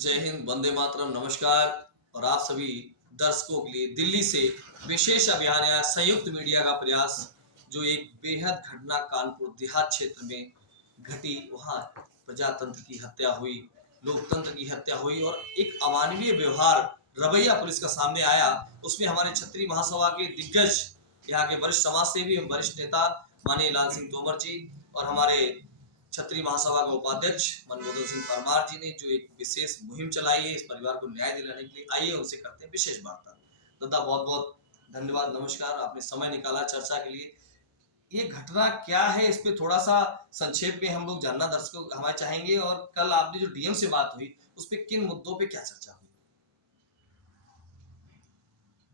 जय हिंद, वंदे मातरम, नमस्कार। और आप सभी दर्शकों के लिए दिल्ली से विशेष अभियान या संयुक्त मीडिया का प्रयास, जो एक बेहद घटना कानपुर देहात क्षेत्र में घटी। वहां प्रजातंत्र की हत्या हुई, लोकतंत्र की हत्या हुई और एक अमानवीय व्यवहार रवैया पुलिस का सामने आया। उसमें हमारे क्षत्रिय महासभा के दिग्गज, यहाँ के वरिष्ठ समाज सेवी एवं वरिष्ठ नेता माननीय लाल सिंह तोमर जी और हमारे क्षत्रिय महासभा के उपाध्यक्ष मनमोहन सिंह परमार जी ने जो एक विशेष मुहिम चलाई है इस परिवार को न्याय दिलाने के लिए, आइए उनसे करते हैं विशेष वार्ता। दादा, बहुत बहुत धन्यवाद, नमस्कार, आपने समय निकाला चर्चा के लिए। ये घटना क्या है, इस पे थोड़ा सा संक्षेप में हम लोग जानना दर्शकों हमारे चाहेंगे। और कल आपने जो डीएम से बात हुई उस पे किन मुद्दों पे क्या चर्चा हुई?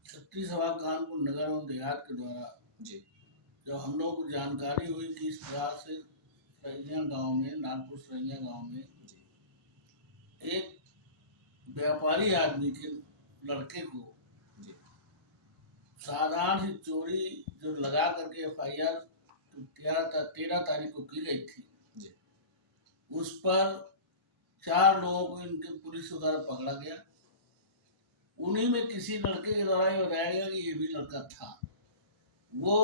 क्षत्रिय सभा कानपुर नगर एवं देहात के द्वारा जी जब हम लोगों को जानकारी हुई कि इस प्रकार से सरैया गांव में, नागपुर सरैया गांव में जी एक व्यापारी आदमी के लड़के को जी साधारण सी चोरी जो लगा करके एफआईआर 13 तारीख को की गई थी, जी उस पर 4 लोगों को इनके पुलिस द्वारा पकड़ा गया। उन्हीं में किसी लड़के के द्वारा ये बताया गया कि ये भी लड़का था। वो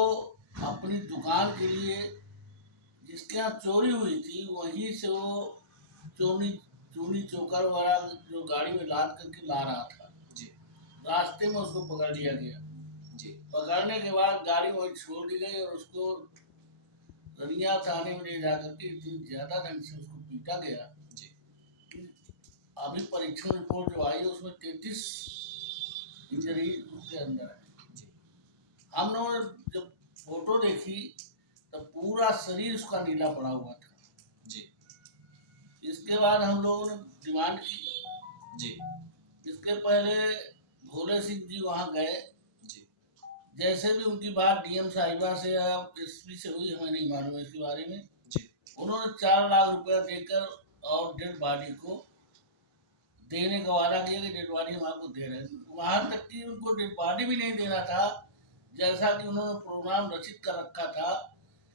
अपनी दुकान के लिए जिसके यहाँ चोरी हुई थी वहीं से वो चोनी चूनी चोकर वगैरह जो गाड़ी में लाद करके ला रहा था। जी रास्ते में उसको पकड़ लिया गया। जी पकड़ने के बाद गाड़ी वहीं छोड़ दी गई और उसको रनिया थाने में ले जाकर के इतनी ज्यादा ढंग से उसको पीटा गया जी कि अभी परीक्षण रिपोर्ट जो आई है उसमें 33 इंजरी उसके अंदर है। जी हम लोगों ने जब फोटो देखी तब पूरा शरीर उसका नीला पड़ा हुआ था। जी इसके बाद हम लोगों ने डिमांड की। जी इसके पहले भोले सिंह जी वहाँ गए। जी जैसे भी उनकी बात डीएम साहिबा से या एसपी से हुई, हमें नहीं मालूम है इसके बारे में। जी उन्होंने 4 लाख रुपया देकर और डेड बॉडी को देने का वादा किया कि डेड बॉडी हम आपको दे रहे हैं। वहां तक कि उनको डेड बॉडी भी नहीं देना था, जैसा कि उन्होंने प्रोग्राम रचित कर रखा था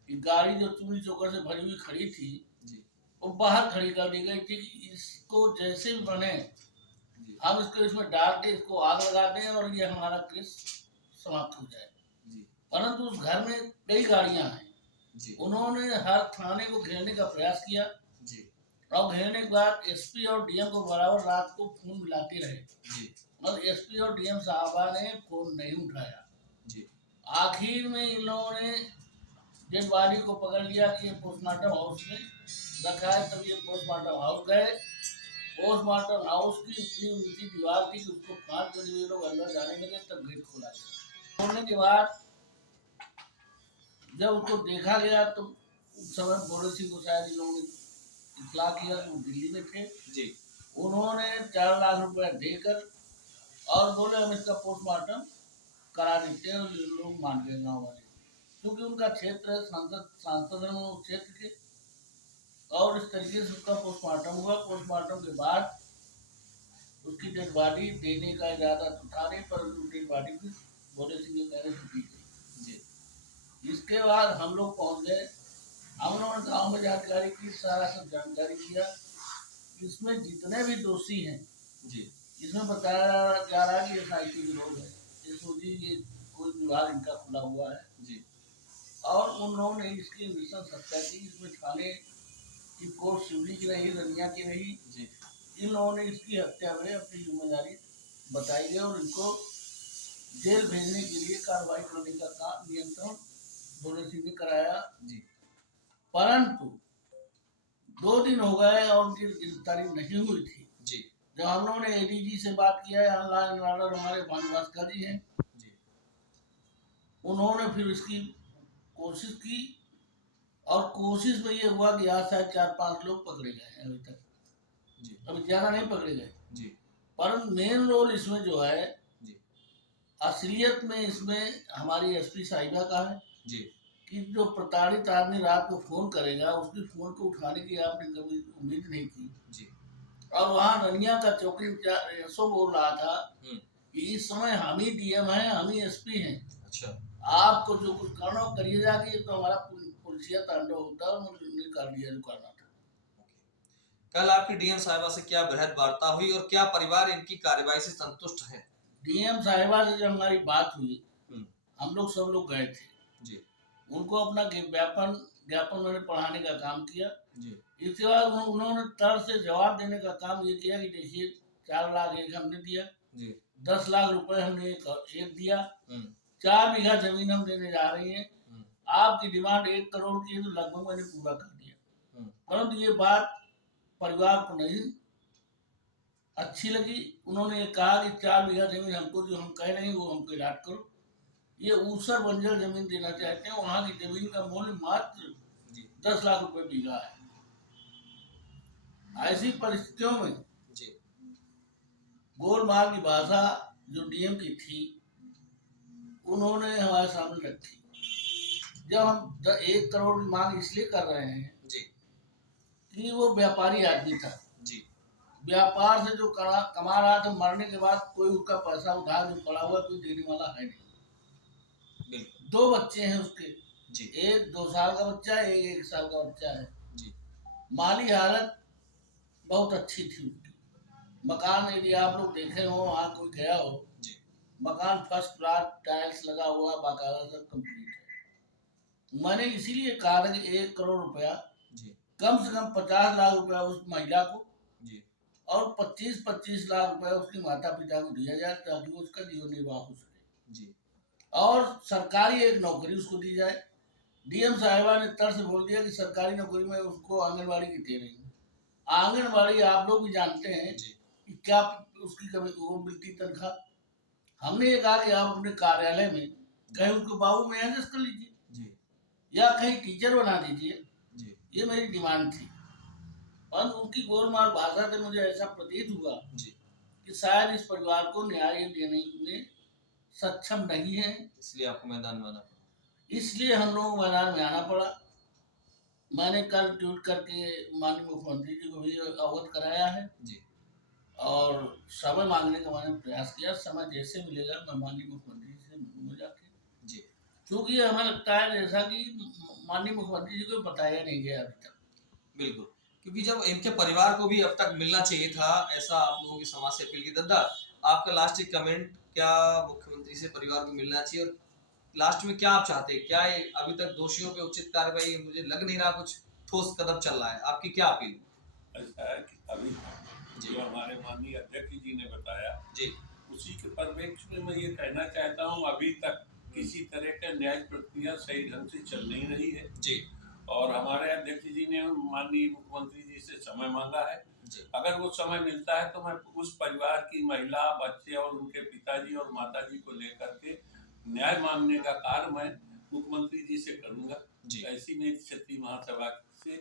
कि गाड़ी जो चूनी चोकर से भरी हुई खड़ी थी जी वो बाहर खड़ी कर दी गई थी कि इसको जैसे भी बने जी हम इसको इसमें डाल के इसको आग लगा दें और ये हमारा केस समाप्त हो जाए। जी परंतु उस घर में कई गाड़ियां हैं। जी उन्होंने हर थाने को घेरने का प्रयास किया जी और घेरने के बाद एसपी और डीएम को बराबर रात को फोन मिलाते रहे, जी मगर एसपी और डीएम साहबा ने फोन नहीं उठाया। जी आखिर में इन लोगों ने डेड बॉडी को पकड़ लिया कि पोस्टमार्टम हाउस में रखा है। तब ये पोस्टमार्टम हाउस गए। पोस्टमार्टम हाउस की इतनी ऊंची दीवार थी कि उसको फाड़ कर ये लोग अंदर जाने लगे, तब गेट खोला गया। खोलने के बाद जब उसको देखा गया तो उस समय भोले सिंह को शायद इन लोगों ने इतला किया कि वो दिल्ली में थे। जी उन्होंने 4 लाख रुपया देकर और बोले हम इसका पोस्टमार्टम करा देते हैं। और ये लोग मान गए गाँव वाले, क्योंकि उनका क्षेत्र है, सांसद है उस क्षेत्र के। और इस तरीके से उसका पोस्टमार्टम हुआ। पोस्टमार्टम के बाद उसकी डेड बॉडी देने का इरादा तो था नहीं, पर डेड बॉडी भी भोले सिंह के कहने से दी गई। जी इसके बाद हम लोग पहुंच गए। हम लोगों ने गाँव में जानकारी की, सारा सब जानकारी किया। इसमें जितने भी दोषी हैं, जी इसमें बताया जा रहा है कि एसआईटी के लोग हैं, एसओजी ये कोई विभाग इनका खुला हुआ है। जी और उन लोगों ने इसकी मिशन सत्या की। इसमें थाने की कोर्ट शिवली की रही, रनिया की रही। जी इन लोगों ने इसकी हत्या में अपनी जिम्मेदारी बताई गई और इनको जेल भेजने के लिए कार्रवाई करने का काम नियंत्रण भोले सिंह ने कराया। जी परंतु 2 दिन हो गए और उनकी गिरफ्तारी नहीं हुई थी। जी जब हम लोगों ने एडीजी से बात किया है, हमारे भानुभास्कर जी हैं, जी उन्होंने फिर इसकी कोशिश की। और कोशिश में ये हुआ कि आज शायद 4-5 लोग पकड़े गए हैं अभी तक। जी अभी ज्यादा नहीं पकड़े गए। जी पर मेन रोल इसमें जो है, जी असलियत में इसमें हमारी एसपी साहिबा का है जी कि जो प्रताड़ित आदमी रात को फोन करेगा उसकी फोन को उठाने की आपने कभी उम्मीद नहीं की। जी और वहाँ रनिया का चौकी इंचार्ज ऐसो बोल रहा था कि इस समय हम ही डीएम हैं, हम ही एसपी हैं, अच्छा आपको जो कुछ करना हो करिए जाके। ये तो हमारा पुलिसिया तांडव होता है और मुझे कर लिया जो करना था। कल आपकी डीएम साहिबा से क्या बृहद वार्ता हुई और क्या परिवार इनकी कार्यवाही से संतुष्ट है? डीएम साहिबा से जब हमारी बात हुई, हम्म, हम लोग सब लोग गए थे। जी उनको अपना ज्ञापन ज्ञापन उन्होंने पढ़ाने का काम किया। जी इसके बाद उन्होंने तर्क से जवाब देने का काम ये किया कि देखिए 4 लाख एक हमने दिया, जी 10 लाख रुपए हमने एक दिया, हम्म 4 बीघा जमीन हम देने जा रही हैं। हम्म आपकी डिमांड 1 करोड़ की है तो लगभग मैंने पूरा कर दिया। हम्म परंतु ये बात परिवार को नहीं अच्छी लगी। उन्होंने ये कहा कि 4 बीघा जमीन हमको जो हम कह रहे हैं वो हमको इलाट करो। ये ऊसर बंजर जमीन देना चाहते हैं। वहाँ की जमीन का मूल्य मात्र जी 10 लाख रुपए बीघा है। ऐसी परिस्थितियों में जी गोलमाल की भाषा जो डीएम की थी उन्होंने हमारे सामने रखी। जब हम 1 करोड़ की मांग इसलिए कर रहे हैं जी कि वो व्यापारी आदमी था। जी व्यापार से जो कमा रहा था, मरने के बाद कोई उसका पैसा उधार जो पड़ा हुआ कोई देने वाला है नहीं। बिल्कुल 2 बच्चे हैं उसके, जी एक 2 साल का बच्चा है, एक 1 साल का बच्चा है। जी माली हालत बहुत अच्छी थी उसकी। मकान यदि आप लोग देखे हो, वहाँ कोई गया हो, जी मकान फर्स्ट क्लास, टाइल्स लगा हुआ, बाकायदा सब कंप्लीट है। मैंने इसीलिए कहा था कि 1 करोड़ रुपया जी कम से कम 50 लाख रुपया उस महिला को जी और 25-25 लाख रुपया उसके माता पिता को दिया जाए ताकि वो उसका जीवन निर्वाह हो सके जी और सरकारी एक नौकरी उसको दी जाए। डीएम साहिबा ने तर्क से बोल दिया कि सरकारी नौकरी में उसको आंगनबाड़ी की दे रही है। आंगनबाड़ी आप लोग भी जानते हैं जी कि क्या उसकी कभी वो मिलती तनख्वाह। हमने ये कहा कि आप अपने कार्यालय में कहीं उनको बाबू में एडजस्ट कर लीजिए जी या कहीं टीचर बना दीजिए। जी ये मेरी डिमांड थी। और उनकी गोलमाल भाषा से मुझे ऐसा प्रतीत हुआ जी कि शायद इस परिवार को न्याय देने में सक्षम नहीं है। इसलिए आपको मैदान में आना पड़ा। इसलिए हम लोग मैदान में आना पड़ा। मैंने कल ट्वीट करके माननीय मुख्यमंत्री जी को भी अवगत कराया है जी और समय मांगने का मैंने प्रयास किया। समय जैसे मिलेगा मैं माननीय मुख्यमंत्री जी से मिलूंगा जाके, जी क्योंकि हमें लगता है जैसा कि माननीय मुख्यमंत्री जी को बताया नहीं गया अभी तक। बिल्कुल, क्योंकि जब इनके परिवार को भी अब तक मिलना चाहिए था, ऐसा आप लोगों की समाज से अपील की। दद्दा, आपका लास्ट एक कमेंट, क्या मुख्यमंत्री से परिवार को मिलना चाहिए और लास्ट में क्या आप चाहते हैं? क्या ये अभी तक दोषियों पे उचित कार्रवाई, मुझे लग नहीं रहा कुछ ठोस कदम चल रहा है, आपकी क्या अपील? ऐसा है कि अभी जी जो हमारे माननीय अध्यक्ष जी ने बताया जी उसी के परिप्रेक्ष्य में मैं ये कहना चाहता हूँ, अभी तक किसी तरह का न्याय प्रक्रिया सही ढंग से चल नहीं रही है जी और हमारे अध्यक्ष जी ने माननीय मुख्यमंत्री जी से समय मांगा है। जी अगर वो समय मिलता है तो मैं उस परिवार की महिला, बच्चे और उनके पिताजी और माताजी को लेकर के न्याय मांगने का कार्य मैं मुख्यमंत्री जी से करूंगा। जी ऐसी मेरी क्षत्रिय महासभा से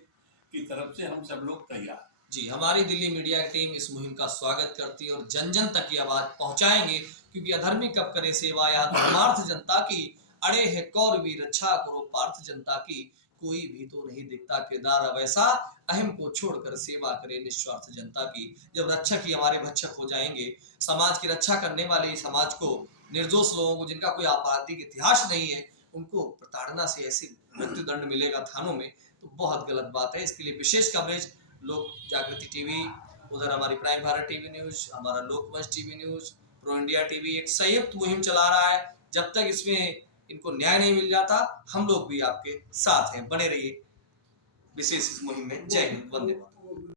की तरफ से हम सब लोग तैयार। जी, हमारी दिल्ली मीडिया टीम इस मुहिम का स्वागत करती है और जन जन तक ये आवाज पहुंचाएंगे, क्योंकि अधर्मी कब करे सेवा या धर्मार्थ जनता की, अड़े है कौर भी रक्षा करो पार्थ जनता की, कोई भी तो नहीं दिखता किरदार अब ऐसा, अहम को छोड़कर सेवा करे निस्वार्थ जनता की। जब रक्षक ही हमारे भक्षक हो जाएंगे, समाज की रक्षा करने वाले समाज को, निर्दोष लोगों को जिनका कोई आपराधिक इतिहास नहीं है, उनको प्रताड़ना से ऐसे मृत्युदंड मिलेगा थानों में, तो बहुत गलत बात है। इसके लिए विशेष कवरेज लोक जागृति टीवी, उधर हमारी प्राइम भारत टीवी न्यूज, हमारा Lokvansh TV news, pro India TV एक संयुक्त मुहिम चला रहा है। जब तक इसमें इनको न्याय नहीं मिल जाता, हम लोग भी आपके साथ हैं, बने रहिए विशेष इस मुहिम में। जय हिंद, वंदे मातरम।